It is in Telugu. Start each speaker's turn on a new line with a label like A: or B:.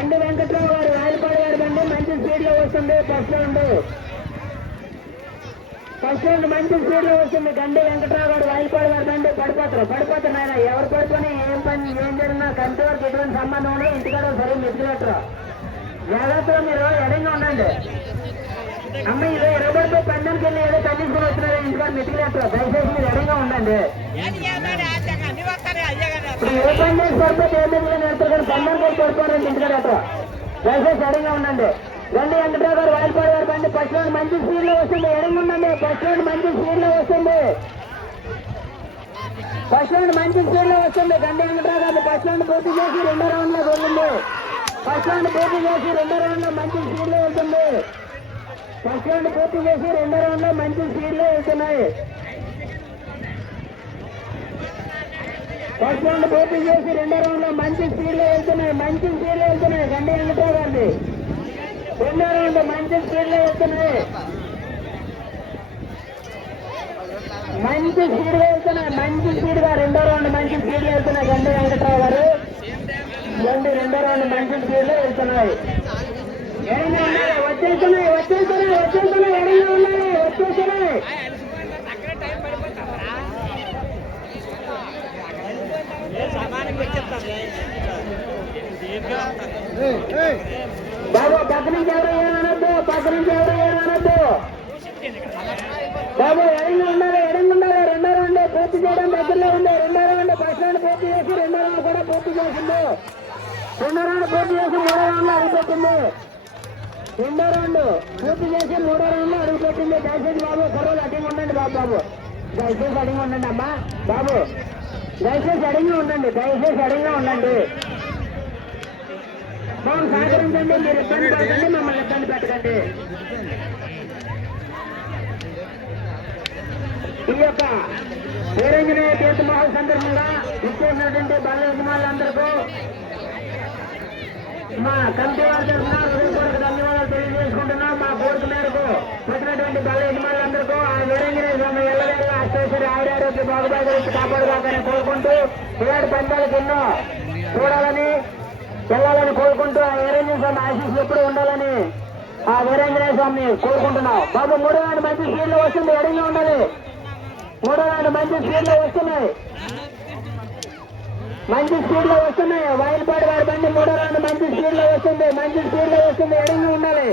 A: బండి వెంకట్రావు గారు రాయలపాడు గారి బండి మంచి స్పీడ్లో వస్తుంది ఫస్ట్ రౌండ్ ఫస్ట్ రౌండ్ మంచి స్పీడ్లో వస్తుంది గండి వెంకట్రావు గారు రాయలపాడు గారి బండి పడిపోతారు. పడిపోతారు నాయన ఎవరు పడుకొని ఏం పని ఏం జరిగినా కంటి వరకు ఎటువంటి సంబంధం ఉండదు ఇంటికాడ సరే మెచ్చులేటరు జాగ్రత్తలో మీరు ఎడంగా ఉండండి. అమ్మ ఇరవై రూపాయలతో పందానికి వెళ్ళి ఏదో తగ్గించుకుని వచ్చినారు ఇంటికాడ మెచ్చులేటరు దయచేసి మీరు ఎడంగా ఉండండి ఇప్పుడు ఏ పని చేసి పడిపోతే ఏ కానీ ఇంటికాడ దయచేసి ఉండండి. రండి గారు గారు బండి మంచి స్పీడ్లో వస్తుంది. ఎడంగా ఉండండి. మంచి స్పీడ్లో వస్తుంది. ఫస్ట్ మంచి స్పీడ్లో వస్తుంది. గండి వెంకట్రావు గారు. పూర్తి చేసి రెండో రౌండ్లో వెళ్ళింది ఫస్ట్ పూర్తి చేసి రెండో రౌండ్లో మంచి స్పీడ్లో వెళ్తుంది. ఫస్ట్ పూర్తి చేసి రెండో రౌండ్లో మంచి స్పీడ్లో వెళ్తున్నాయి. ఫస్ట్ రౌండ్ పోటీ చేసి రెండో రౌండ్లో మంచి స్పీడ్లో వెళ్తున్నాయి. మంచి స్పీడ్లో వెళ్తున్నాయి. గండి వెంకట్రావు గారిని రెండో రౌండ్ మంచి స్పీడ్లో వెళ్తున్నాయి. మంచి స్పీడ్గా వెళ్తున్నాయి. మంచి స్పీడ్గా రెండో రౌండ్ మంచి స్పీడ్లో వెళ్తున్నాయి. గండి వెంకట్రావు గారు. గండి రెండో రౌండ్ మంచి స్పీడ్లో వెళ్తున్నాయి వచ్చేస్తున్నాయి వచ్చేస్తున్నాయి వచ్చేస్తున్నాయి. ఎడంగా ఉన్నాయి వచ్చేస్తున్నాయి. బాబు పక్క నుంచి ఎవరు ఏమనొద్దు పక్క నుంచి ఎవరు ఏమనొద్దు బాబు ఎడంగా ఉండాలి ఎడంగా ఉండాలి రెండో రౌండ్ పూర్తి చేయడం దగ్గరలో ఉంది రెండో రౌండ్ ఫస్ట్ రౌండ్ పూర్తి చేసి రెండో రౌండ్ కూడా పూర్తి చేసింది రెండో రౌండ్ పూర్తి చేసి మూడో రౌండ్లో అడుగుపెట్టింది రెండో రౌండ్ పూర్తి చేసి మూడో రౌండ్లో అడుగుపెట్టింది దయచేసి బాబు కర్రోలు అడ్డంగా ఉండండి బాబు బాబు దయచేసి అడిగి ఉండండి అమ్మా బాబు దయచేసి అడిగి ఉండండి దయచేసి అడిగా ఉండండి. బాబు సహకరించండి మీరు ఇబ్బంది పడకండి మమ్మల్ని ఇబ్బంది పెట్టకండి. ఈ యొక్క వీరంజనేయ తీర్థ మహల్ సందర్భంగా ఇచ్చేసినటువంటి బాల యజమానులందరికీ మా కమిటీ వారి తరఫున హృదయపూర్వక ధన్యవాదాలు తెలియజేసుకుంటున్నాం మా కోరిక మేరకు వచ్చినటువంటి బాల యజమానులందరికీ ఆ వీరంజనేయ స్వామి ఎల్లవేళ అష్టేశ్వరి ఆయురారోగ్య బాగుబాగా కోరుకుంటూ ఇలాంటి పంచాలకు ఎన్నో చూడాలని వెళ్ళాలని కోరుకుంటూ ఆ వీరేంద్ర స్వామి ఆశీస్సులు ఎప్పుడు ఉండాలని ఆ వీరేంద్ర స్వామిని కోరుకుంటున్నాం. బాబు మూడో నాడు మంచి స్పీడ్లో వస్తుంది ఎడంగా ఉండాలి. మూడో నాడు మంచి స్పీడ్ వస్తున్నాయి. మంచి స్పీడ్లో వస్తున్నాయి వైల్పాడు వారి బండి మూడో రౌండ్ మంచి స్పీడ్లో వస్తుంది మంచి స్పీడ్లో వస్తుంది ఎడంగా ఉండాలి.